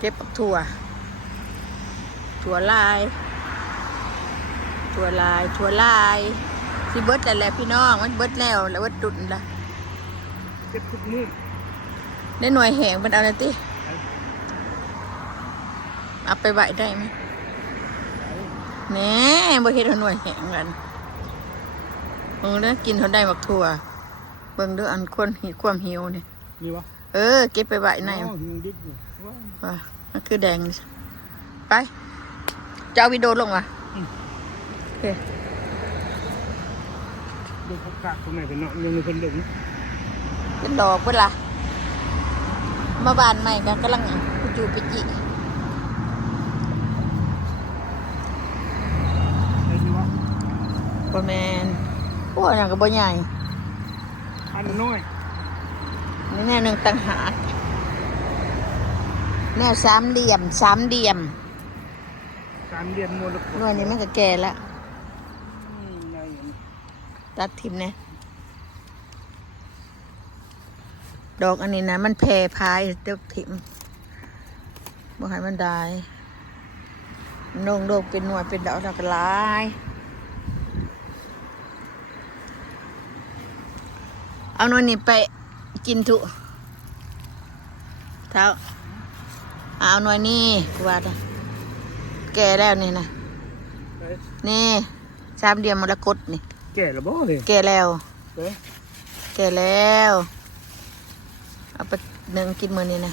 เก็บถั่วลายสิเบิดแล้วพี่น้องมันเบิดแล้วเบิดตุ่นละเก็บทุกมื้อได้หน่วยแหงเป็นอะไรติเอาไปไหวได้ไหมแหน่บ่เฮ็ดหน่วยแหงกันเบิ่งเด้อกินเท่าได้บักถั่วเบิ่งเด้ออันคนหิวความหิวนี่นี่วะเก็บไปไหวในว่ามันคือแดงไปจะเอาวิดีโอลงอ่ะโอเคดูเขากะตรงไหนเป็นเนาะยังมีคนหลงเป็นดอกเวลามาบานใหม่กันกำลังกุจูปิจิไอ้ที่วะบ่แมนพวกอย่างกับบ่ใหญ่อันน้อยนี่แน่หนึ่งต่างหากแน่สามเหลี่ยมมรกตหน่วยนี้มันก็แก่แล้วตัดทิมเนี่ยดอกอันนี้นะมันแพร่พายเด็กทิมบ่ให้มันได้นงโดกเป็นหน่วยเป็นดอกแล้วก็หลายเอาหน่วยนี้ไปกินถุเท้าเอาหน่วยนี้ว่าแก่แล้วนี่นะนี่สามเหลี่ยมมรกตนี่แก่แล้วบ่เลยแก่แล้วเอาไปหนึ่งกินมื้อนี้นะ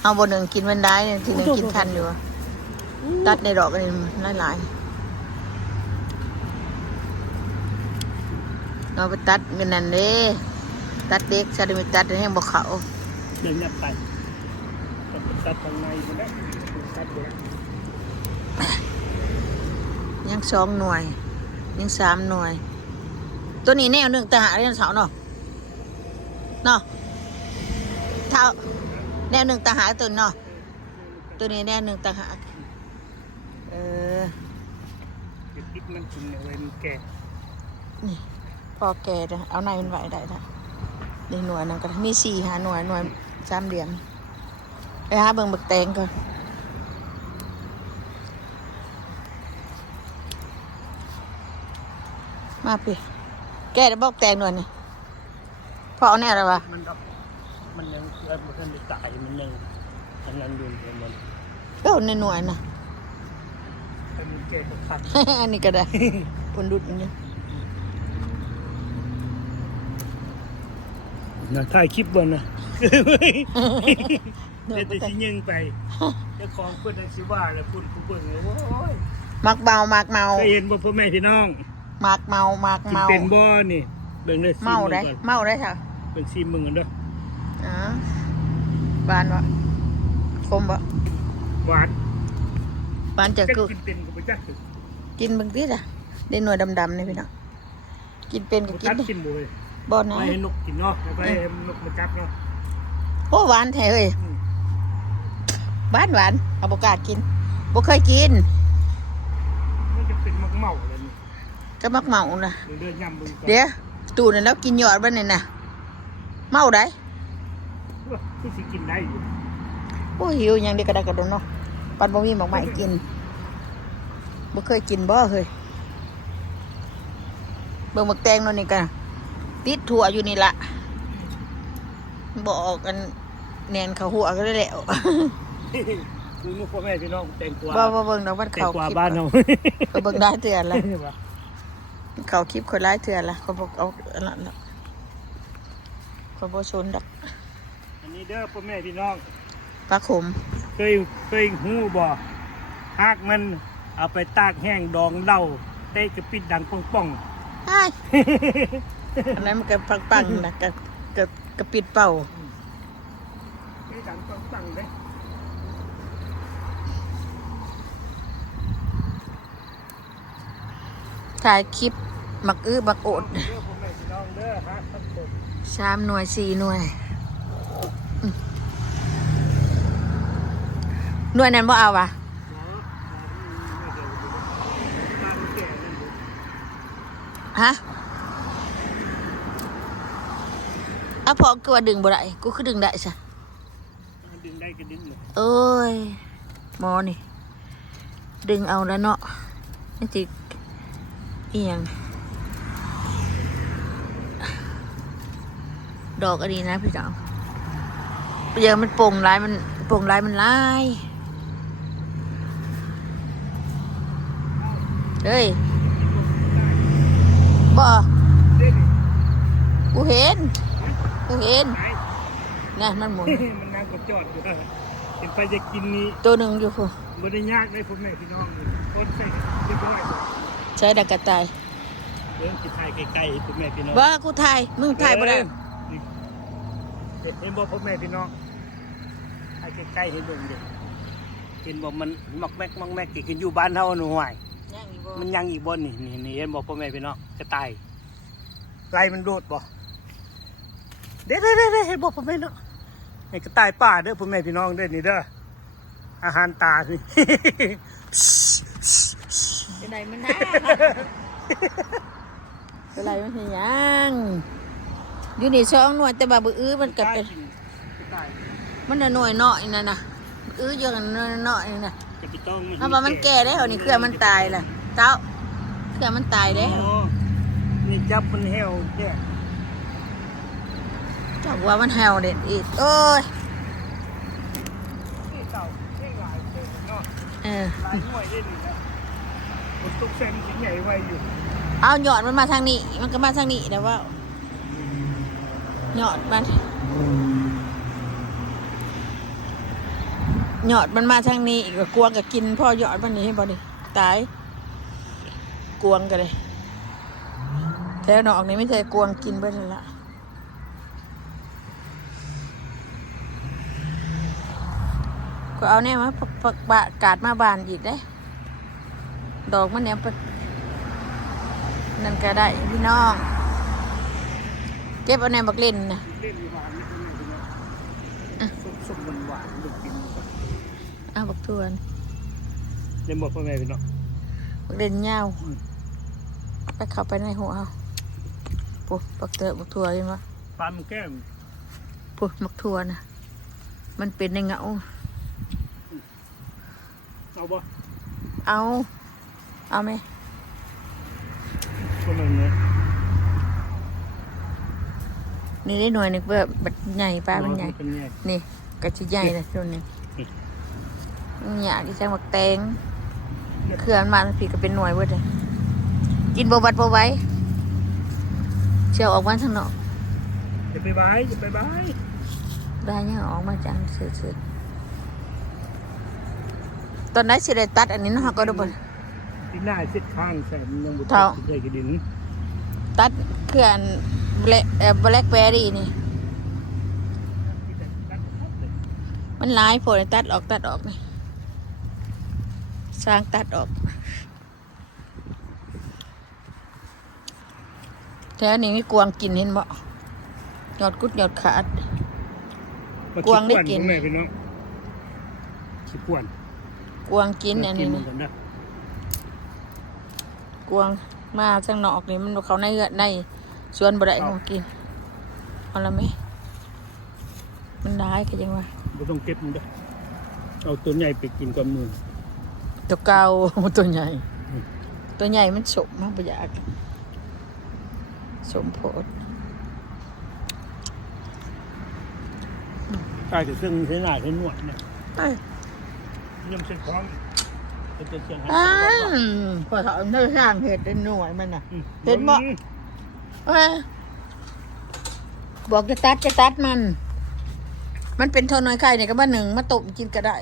เอาบ่หนึ่งกินวันได้ทีหนึ่งกินทันอยู่ตัดในดอกอันนี้หลายเอาไปตัดเงินนั่นเด้ตัดเด็กซาดิมิตัดให้บ่เขาเดินยับไปตัดข้างในมันได้ตัดยัง2 หน่วยยัง3 หน่วยตัวนี้แนวหนึ่งแต่หาเรียนเสาเนาะเท่าแนวหนึ่งแต่หาตัวเนาะตัวนี้แนวหนึ่งแต่หาคิดมันกินเอาไว้มันแก่นี่พอแก่เลยเอาในมันไหวได้ละนี่หน่วยนั่นก็มี4 หน่วยสามเหลี่ยมไปหาเบิ่งบักแตงก่อนมาปีแก่ได้บอกแตงหน่อยนี่พอเอาแน่เลยวะมันยังมันตายมันยังทำงานอยู่มันในหน่วยนะมันแก่ขัดอันนี้ก็ได้คนดุดนี่นะถ่ายคลิปบนนะเดี๋ยวจะยิงไปเจ้าของเพื่อนชิว่าแล้วคุณผู้เบิ่งเลยโอ้ยมักเมาเคยเห็นบ่พ่อแม่พี่น้องมักเมาเป็นบ่นี่เบิ่งเลยเมาได้ค่ะเบิ่งซีมึงกันเด้อหวานวะคมวะหวานจะกินเป็นก็ไปจักกินบางทีจ้ะได้หน่วยดำๆนี่พี่น้องกินเป็นก็กินกินบ่เลยบ่นะให้นกกินเนาะไปนกมาจับเนาะโอ้หวานแท้เอ้ยหวานเอาบ่กล้ากินบ่เคยกินมันจะเป็นมักเมาอะไรนี่ก็มักเมาน่ะเดี๋ยวตู่นั่นแล้วกินยอดบ่นี่น่ะเมาได้ที่สิกินได้อยู่โอ้หิวยังเด็กกระดากระโดนเนาะปันบ่มีหมากไม้กินบ่เคยกินบ่เฮ้ยเบิ่งหมึกแตงนั่นนี่กันติดถั่วอยู่นี่ละบอกกันแนนเขาหัวก็ได้แล้วคือลูกพ่อแม่พี่น้องแตงกวาบ่เบิ่งดอกมันเขาคลิปบ้านเราก็เบิ่งได้เตือนละเขาคลิปคนร้ายเตือนละเขาบอกเอาอันนั้นละเขาบ่ชนดอกอันนี้เด้อพ่อแม่พี่น้องปลาขมเคยหูบ่หากมันเอาไปตากแห้งดองเหล้าเตะกระปิดดังป่องๆอะไรมันก็ปังๆนะกระปิดเป่าเตะดังปังๆเลยถ่ายคลิปมักบักโอด3 หน่วย 4 หน่วยหน่วยนั้นบ่เอาวะฮะเอาพอกูว่าดึงบ่ได้กูคือดึงได้ใช่ดึงได้ ได้กระดิ่งเลย เอ้ยหมอนี่ดึงเอาแล้วเนาะนี่จิเอียงดอกอันนี้นะพี่สาวเยอะมันโป่งลายมันโป่งลายมันลายเฮ้ยบ่ เด้นี่ กูเห็นกูเห็น ไหน นะมันหมุน มันนั่งกดจอดอยู่เห็นไปจะกินนี่ ตัวหนึ่งอยู่พู บ่ได้ยากเลยพ่อแม่พี่น้องคนใส่เรียบร้อย ใช้ดักกระต่าย เดินสิถ่ายใกล้ๆพ่อแม่พี่น้อง ว่ากูถ่ายมึงถ่ายบ่ได้ นี่เห็นบ่พ่อแม่พี่น้องถ่ายใกล้ๆเห็นดงเด็กเห็นบ่มันมักแมกที่กินอยู่บ้านเฮาหนูห่วยมันยังอีกบ่นี่เห็นบ่พ่อแม่พี่น้องกระต่ายไล่มันโดดบ่เด้เห็นบ่พ่อแม่เนาะไอ้กระต่ายป่าเด้อพ่อแม่พี่น้องเด้อนี่เด้ออาหารตาสิ เป็นไรมันนะเป็นไรมันเห็นยังอยู่ในช่องหน่วยแต่บ่าบื้อมันก็เป็นมันหน่วยเนาะนั่นน่ะบื้อเยอะกันเนาะนี่น่ะ จะไปต้อง ถ้าว่ามันแก่ได้เหรอนี่เครื่องมันตายล่ะเจ้าเครื่องมันตายแล้ว อ๋อนี่จับมันเหี่ยวแก่ เจ้าว่ามันแหวเด็ดอีกโอ้ย นี่เต่าเท่งหลายเต็มเนาะ เออ หลายหน่วยเล่นนี่นะคนตุกเส้นสิใหญ่ไว้อยู่ เอาหยอดมันมาทางนี้มันก็มาทางนี้แต่ว่าหยอดมันหยอดมันมาทางนี้อีกก็กวงก็กินพ่อหยอดมันนี่ให้บ่ดิตายกวงกันเลยแถวนอกนี้ไม่ใช่กวงกินไปเลยละก็เอาเนี่ยมาปักบะกาดมาบานอีกได้ดอกมันเนี่ยนั่นก็ได้พี่น้องเก็บเอาแนวบักเล่นนะ เล่นอยู่หวานนิดนึงนะส้มหวานๆลูกกินก่อน เอาบักทวน เล่นบอกพ่อแม่พี่น้อง บักเล่นยาวไปเข้าไปในหัวเอาปุ๊บบักเตอบักทัวเห็นปะ ปลามันแก้ม ปุ๊บบักทัวนะมันเป็นในเงา เอาบ่ เอาไหม พ่อแม่เนี่ย นี่ได้หน่วยหนึงเพื่อบัดใหญ่ปลามันใหญ่ เป็นไง นี่กระชิใหญ่เลยตัวนี้มันอยากที่จะหมักแตงเคลื่อนมาผีก็เป็นหน่วยเว้ยเลยกินบวัดบไหว้เชียวออกมาทางนอก อย่าไปบายอย่าไปบาย ได้ยังออกมาจังสุดๆตอนนั้นสิได้ตัดอันนี้เนาะก็ได้บ่ ที่หน้าเช็ดข้างแสบยังบุตร เท่า เคยกระดิ่ง ตัดเคลื่อนแบล็คเบอร์รี่นี่มันหลายผลตัดออกนี่สร้างตัดออกแถวนี้มีกวางกินเห็นบ่หยอดกุดหยอดขาด กวางได้กิน พ่อแม่พี่น้องขี้ป่วน กวางกินอันนี้ เหมื นะ อนกันนะ กวางมาข้างนอกนี่มันเขาในสวนบ่ได้ของกินเอาละไหมมันได้ก็ยังว่า ไม่ต้องเก็บมันเด้อเอาตัวใหญ่ไปกินก่อนมือ ตัวเก่า ตัวใหญ่ ตัวใหญ่มันสมมากประหยัดสมโพธิ ใช่แต่เครื่องใช้หน้าใช้หนวดเนี่ย เอ้ย ย่ำเส้นคล้องเป็นตัวเชียง พอถอนเธอสร้างเห็ดเป็นหน่วยมันน่ะ เห็นบ่ เอ้ยบอกจะตัดมัน มันเป็นโทนน้อยไข่เนี่ยก็บ้านหนึ่งมาต้มกินก็ได้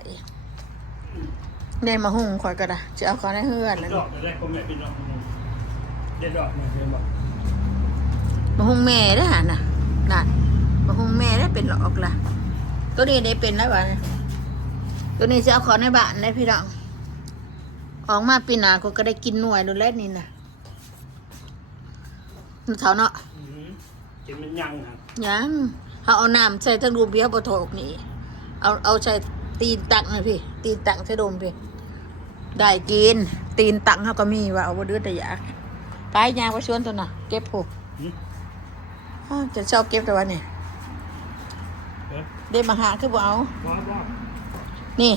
เนี่ยมาหุงข่อยก็ได้จะเอาข้าวในเฮือนนั่น ดอกอะไรพ่อแม่พี่น้องเด็ดดอกเนี่ยเห็นบ่ มาหุงแม่ได้อหาน่ะนั่นมาหุงแม่ได้เป็นหลอกล่ะตัวนี้ได้เป็นแล้ววะเนี่ยตัวนี้จะเอาของในบ้านได้พี่น้องออกมาปีหน้าก็ได้กินหน่วยโดนแล้วนี่นะเท่าเนาะ เห็นมันยังครับ ยังเอาน้ำใส่ทั้งรูปเบี้ยบะโถกนี่เอาใส่ตีนตักนะพี่ตีนตักใส่โดมพี่ได้กินตีนตักเขาก็มีว่าเอาบ่เดือดแต่อยากไปยางไปชวนตัวน่ะเก็บผูกจะชอบเก็บแต่ว่าเนี่ย เออ ได้มาหาคือบ่เอา บ่ นี่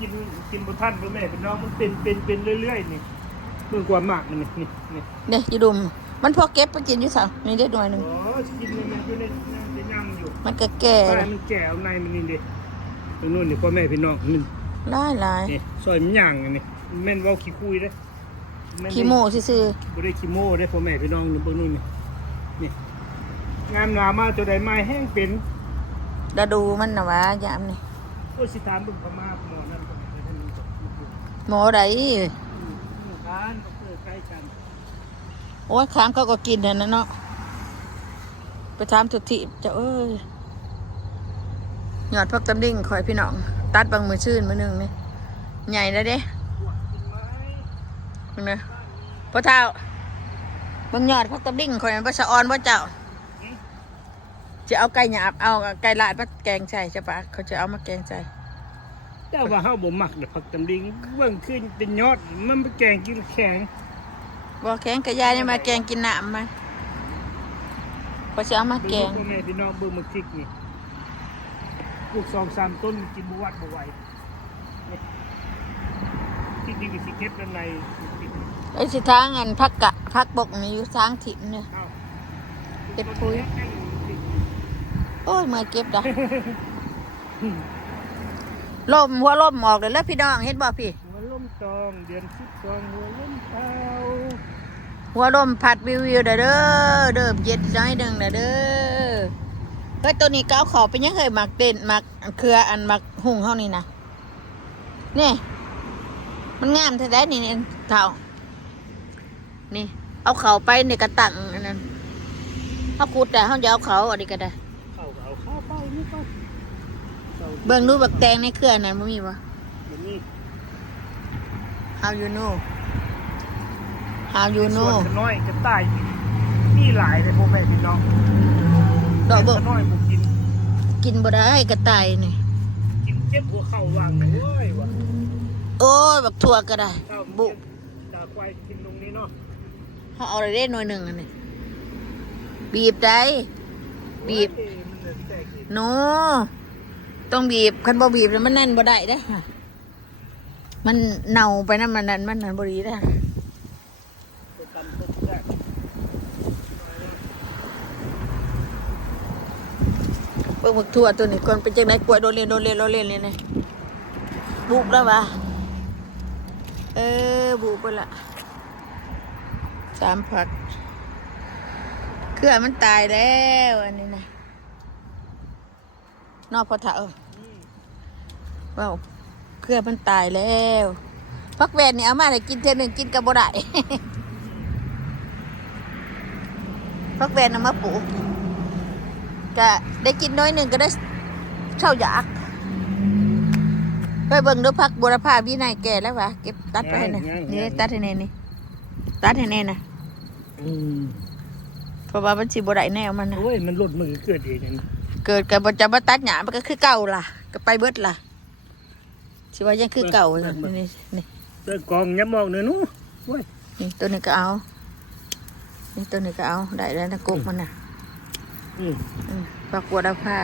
กินกินบนท่านพ่อแม่พี่น้องมันเป็นเรื่อยๆนี่เมื่อกว่ามากมันนี่นี่ เนี่ยอยู่ดุมมันพอเก็บไปกินอยู่สั่งนี่ได้หน่อยหนึง อ๋อกินมันอยู่ในย่ำอยู่ มันก็แก่ ใช่มันแก่เอาในมันนี่เด็ตรงนู้นนี่พ่อแม่พี่น้องนี่ หลาย นี่ซอยมันย่างอันนี้แม่นเว้าขี้คุยเด้แน ขี้โม่ซื่อ บ่ได้ขี้โม่ได้พ่อแม่พี่น้องนี่เบิ่งนู่นนี่งามหนามาตัวใดไม้แห้งเป็น ๆแล้วดูมันน่ะวะยามนี่ โอ้ยสิถามเบิ่งพม่าหมอนั่นก็ไม่ได้มีกับ หมอใด ทานก็คือใกล้กัน โอ้ยค้างเขาก็กินนั่นนะเนาะไปถามทุกทีเจ้าเอ้ยหยอดพักตำดิ่งคอยพี่น้องตัดบางมือชื่นมือหนึงนี่ใหญ่แล้วเด้ กินไม้ มึงนะพ่อเท้าบางหยอดพักตำดิ่งคอยมันบ่สะออนบ่เจ้าจะเอาไก่หยาบเอาไก่ลาดมาแกงใส่ใช่ปะเขาจะเอามาแกงใส่ แต่ว่าเฮาบ่มักเด้อผักตำลิงเบิ่งขึ้นเป็นยอดมันไปแกงกินแข็ง บ่แกงกระยายนี่มาแกงกินน้ำมาเขาจะเอามาแกง พ่อแม่พี่น้องเบิ่งมาคลิกนี่ปลูก2-3 ต้นกินบ่วัดบ่ไหวที่นี่ก็สิเก็บด้านใน ไอ้สิทางอันพักบกนี่อยู่ทางถิ่นเนี่ย เอ้า เก็บปุ๋ย โอ้ยเมื่อยเก็บดอกลมหัวลมออกเลยแล้วพี่น้องเห็นบ่พี่ หัวลมตองเดือน12หัวลมเตา หัวลมพัดวิวเด้อเดิมเย็นน้อยหนึ่งเด้อเฮ้ยตัวนี้ก็เอาขอไปยังเคยหมักเด่นหมักเครืออันหมักหุ่งเท่านี้นะนี่มันงามแท้ๆนี่เท่านี่เอาเขาไปในกระตังอันนั้นเขาขุดแต่เขาจะเอาเขาอันนี้ก็ได้ เข้าก็เอาเข้าไปนี่ก็ เบิ่งดูบักแตงในเครือนั้นบ่มีบ่ อย่างนี้ How you know How you ส่วน know ขน้อยจะใต้มีหลายเลยพ่อแม่พี่น้อง ดอกเบิ่ ข ง น้อยบ่กิน กินบ่ได้กระต่ายนี่ กินเจ็บหัวเข่าวางเลยเว้ยว่ะ โอ้ยบักถั่วก็ได้ ข้าว บุ ตาควายกินตรงนี้เนาะ เขาเอาอะไรได้หน่วยหนึ่งอันนี้บีบได้บีบ โอ้ยมันเหลือแต่กิน โนต้องบีบคันบ่บีบแล้วมันแน่นบ่ได้เด้อมันเน่าไปนั่นมันนั่นบ่ดีเด้อ ตัวตำตัวแรก เบิ่งบักถั่วตัวนี้ก่อนเป็นจังได๋กล้วยโดนเล่นเลยนี่บุบแล้ววะบุบไปละ3 ผักเครือมันตายแล้วอันนี้นะนอกพอเถอะว้าวเครือมันตายแล้วพักแวนนี่เอามาให้กินเท่านึงกินกับบ่ได้ พักแวนเอามาปลูกก็ได้กินน้อยหนึ่งก็ได้เช่าอยากไปเบิ่งดูพักบัวพาวินัยแก่แล้ววะเก็บตัดไปให้หน่อยนี่ตัดให้แน่นี่ตัดให้แน่นะ อืม เพราะว่ามันสิบ่ได้แนวมันนะ โอ้ยมันหลุดมือเกิดเองนั่น เกิดกับจะมาตัดหญ้ามันก็คือเก่าล่ะก็ไปเบิดล่ะสิว่ายังคือเก่าอยู่นี่ เดินกองยับมองเนื้อนู้โอ้ย นี่ตัวนี้ก็เอานี่ตัวนี้ก็เอาได้แล้วนะกุกมันน่ะ อืม ปากบัวผ้า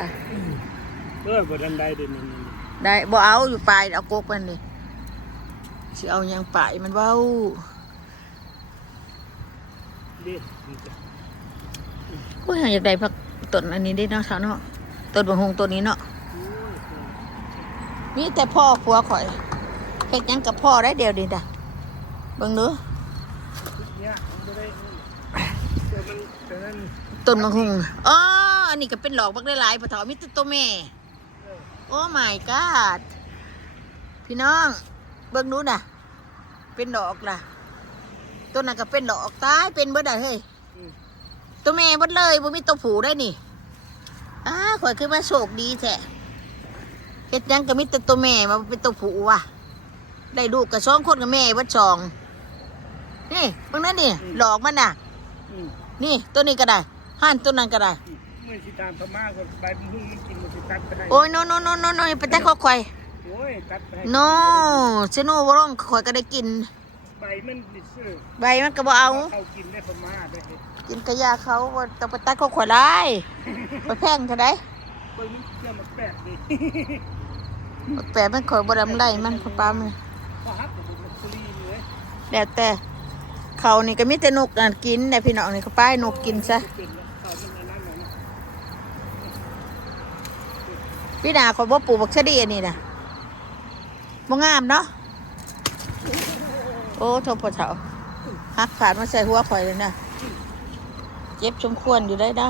บ่ทันได้เด้นี่ ได้บ่เอาอยู่ปลายเอากุกมันนี่สิเอายังปลายมันเว้า เด้นี่จ้ะ ก็อยากได้ผักต้นอันนี้ได้เนาะสาวเนาะต้นบะฮงต้นนี้เนาะ โอ้ย มีแต่พ่อผัวข่อยเฮ็ดหยังกับพ่อได้เดียวดีจ้ะเบิ่งดู เนี่ยมันบ่ได้เดี๋ยวมันเดี๋ยวนั้น ต้นบะฮงอ๋ออันนี้ก็เป็นหลอกบักได้หลายปะเถามีแต่ตัวแม่โอ้ my god พี่น้องเบิ่งดูน่ะเป็นดอกล่ะต้นนั้นก็เป็นดอกตายเป็นเบิดได้เฮ้ย อืม ตัวแม่เบิดเลยบ่มีตัวผู้ได้นี่ข่อยคือมาโชคดีแท้เฮ็ดหยังก็มีแต่ตัวแม่มาเป็นตัวผู้ว่ะได้ลูกกับ2 คนกับแม่เบิด2นี่เบิ่งนั่นนี่หลอกมันน่ะ อืม นี่ตัวนี้ก็ได้ห่านตัวนั้นก็ได้ เมื่อสิตามพม่าก็ใบมันหุ้งมันกินมันสิตัดไปให้ โอ้ยโนอย่าไปแตะคอข่อย โอ้ยตัดไปให้ โนซิโนบ่ร้องข่อยก็ได้กิน ใบมันดิซื่อ ใบมันก็บ่เอา เขากินได้พม่าได้เฮ็ด กินกระยาเขาบ่ต้องไปตัดคอข่อยหลาย ไปแพงเท่าใด ใบมันเชื่อมันแปลกดิ บักแปดมันคอยบดำไรมันเขาปลามัน ก็ฮักกับบุกสลีนี่เลย แล้วแต่เขานี่ก็มีแต่นกน่ะกินแต่พี่น้องนี่เขาป้ายนกกินซะ เป็นเขาเป็นอันนั้นเลยนะ พี่นาคอยบ่ปลูกบักชะดีอันนี้นะบ่งามเนาะโอ้โทษพ่อเฒ่าหักขาดมาใส่หัวข่อยเลยนะเจ็บสมควรอยู่ได้นะ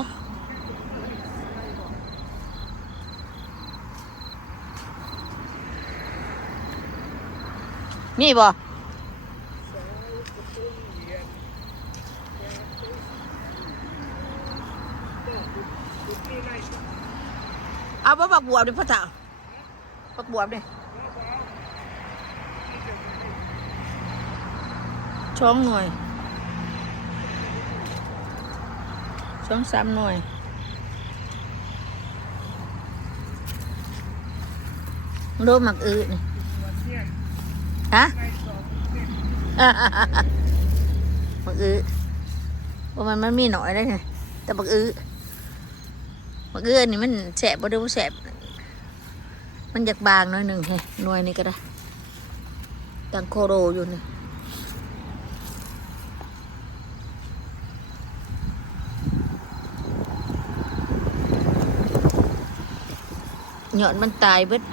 นี่บ่เอาบ่บักบวบดิพ่อเฒ่าบักบวบดิช่องหน่วยช่อง3 หน่วยโรคหมักอื้อนี่ฮะ บักอื้อว่ามันมีหน่อยได้ไงแต่บักอื้อนี่มันแสบบ่ได้บ่แสบมันอยากบางหน่อยหนึ่งไงหน่วยนี่ก็ได้ตังโคโรอยู่นี่หยอดมันตายเบิด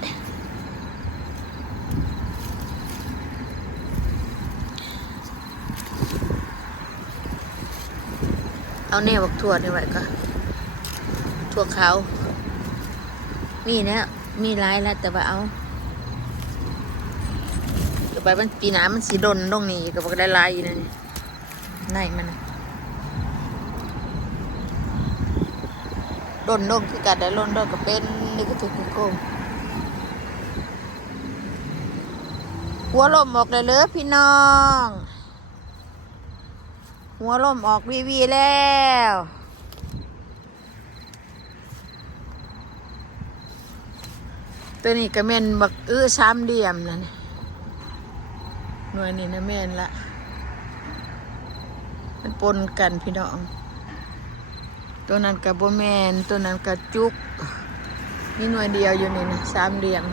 เอาแนวบักถั่วนี่ไว้ก็ถั่วขาวมีนะมีหลายแล้วแต่ว่าเอาเดี๋ยวไปมันปีหน้ามันสีดนตรงนี้ก็บอกได้หลายอยู่นะนี่ในมันน่ะดนคือกัดได้ล่นก็เป็นนี่ก็ถูกโกงหัวลมออกเลยพี่น้องหัวลมออกวีแล้วตัวนี้ก็แม่นบัก3 เหลี่ยมนั่นหน่วยนี่นะแม่นละมันปนกันพี่น้องตัวนั้นกับบ่แม่นตัวนั้นกับจุกนี่หน่วยเดียวอยู่นี่นะ3 เหลี่ยม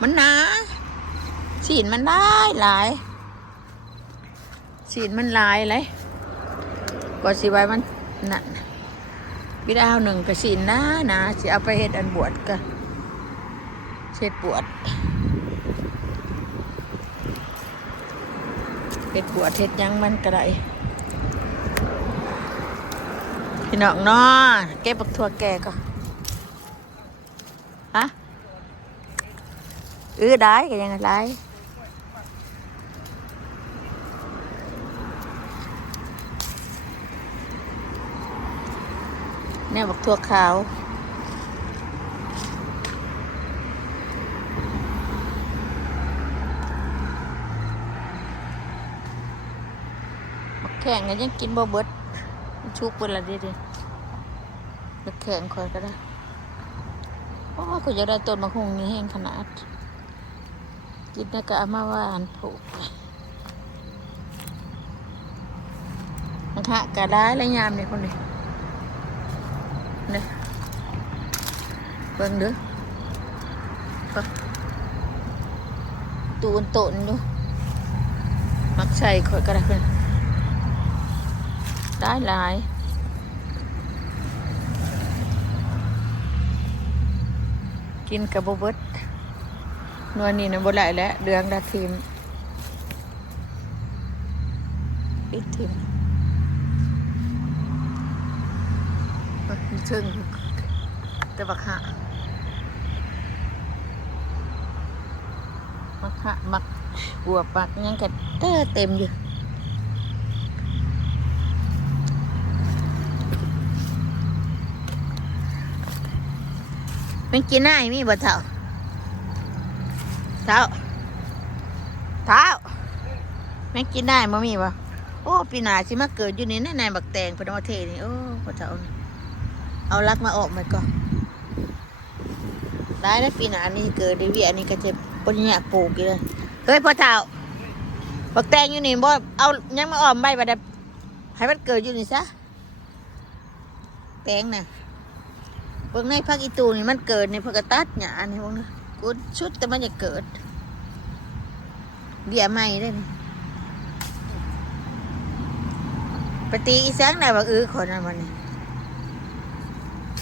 มันหนาสีนมันได้หลายสีนมันลายเลยก็สิไว้มันนั่นพี่ดาวหนึ่งกับสีนนะสิเอาไปเฮ็ดอันบวชก็เฮ็ดบวชเฮ็ดหยังมันก็ได้พี่น้องเนาะเก็บบักทั่วแก่ก็ฮะได้ก็ยังได้เนี่ยบักทั่วขาวบักแข่งก็ยังกินบ่เบิดชุกเบิดละดิบักแข่งคอยก็ได้โอ้ก็จะได้ต้นมะฮุงนี่แห้งขนาดกินแล้วก็เอามาหวานผูกนะคะก็ได้แล้วยามนี่คนนี้เนี่ยเบิ่งเด้อตูนโตนอยู่มักใส่ข่อยก็ได้เพิ่นได้หลายกินกับบ่เบิดหน่วยนี้นะบ่ได้แล้วเดืองดาทีมปิดทีมซึ่งแต่บักหะมักบวบมักยังกันเต็มอยู่เป็นกินได้มีบ่เท่าแม่กินได้บ่มีบ่โอ้ปีหน้าสิมาเกิดอยู่นี่ในบักแตงพนมเทนี่โอ้บ่เท่าเอาลักมาออกมาก่อนได้แล้วปีหน้านี่เกิดได้เวียนี่ก็จะบ่อยากปลูกอยู่เลยเฮ้ยพ่อเฒ่าบักแตงอยู่นี่บ่เอายังมาอ้อมใบบ่ได้ให้มันเกิดอยู่นี่ซะแตงน่ะเบิ่งในภาคอีตูนี่มันเกิดในภาคตัดหญ้านี่พวกนี้ค กูชุดแต่มันจะเกิดเบี้ยใหม่ได้นี่ปฏิอีแสงไหนบักคนนั้นวันนี้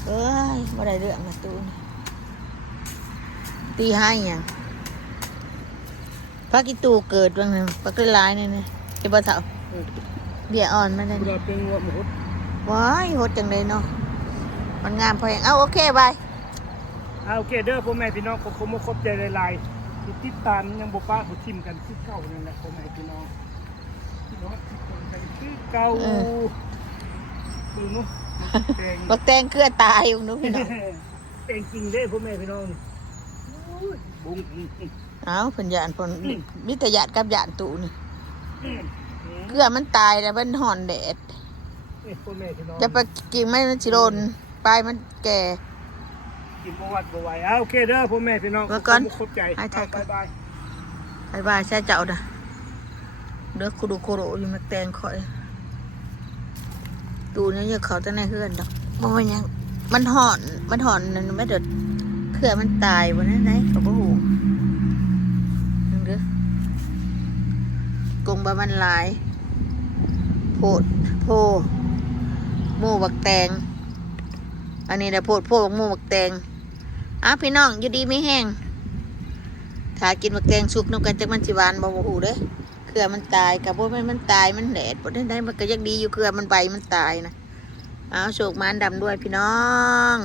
เอ้ยบ่ได้เรื่องมาตูนตีให้ยังพักอีตูเกิดบ้างนึงปักลายนี่นี่ไอ้บ่เฒ่าเบี้ยอ่อนมันนั่น เราเป็นวัวหมู ว้ายโหดจังเลยเนาะมันงามพออย่างโอเคบาย โอเคเด้อพ่อแม่พี่น้องผมครบใจหลายๆที่ติดตามยังบ่ป้าบ่ทิมกันคือเก่านั่นแหละพ่อแม่พี่น้องพี่น้องติดตามกันคือเก่าคือนู้แตง บักแตงเครือตายอยู่นู้นพี่น้อง แตงจริงเด้อพ่อแม่พี่น้องบุ้ง เอาเพิ่นหยานเพิ่นมิตรหยาดกับหยานตูนี่เครือมันตายแล้วมันห่อนแดด พ่อแม่พี่น้อง จะไปกินไม่มันสิโดนปลายมันแก่ กินบ่วัดบ่ไหวโอเคเด้อพ่อแม่พี่น้อง เมื่อก่อน ครบใจ ให้ถ่ายก่อน บ๊ายบาย บายใช่เจ้าน่ะเด้อคุดูโคโรอยู่มักแตงข่อยตูนี่อย่าเขาจะในเฮือนดอกบ่ว่าหยังมันห่อนนั่นไม่เด็ดเครือมันตายบ่นั้นไหนก็บ่ฮู้นึงเด้อกงบะมันหลายโพดโพหมูบักแตงอันนี้นะโพดโพบักหมูบักแตงพี่น้องอยู่ดีไม่แห้งถ้ากินบักแตงสุกน้ำกันจักมันสิหวานบ่ฮู้เด้อเครือมันตายกับบ่แม่นมันตายมันแดดบ่ได้มันก็ยังดีอยู่เครือมันใบมันตายนะโชคมันดำด้วยพี่น้อง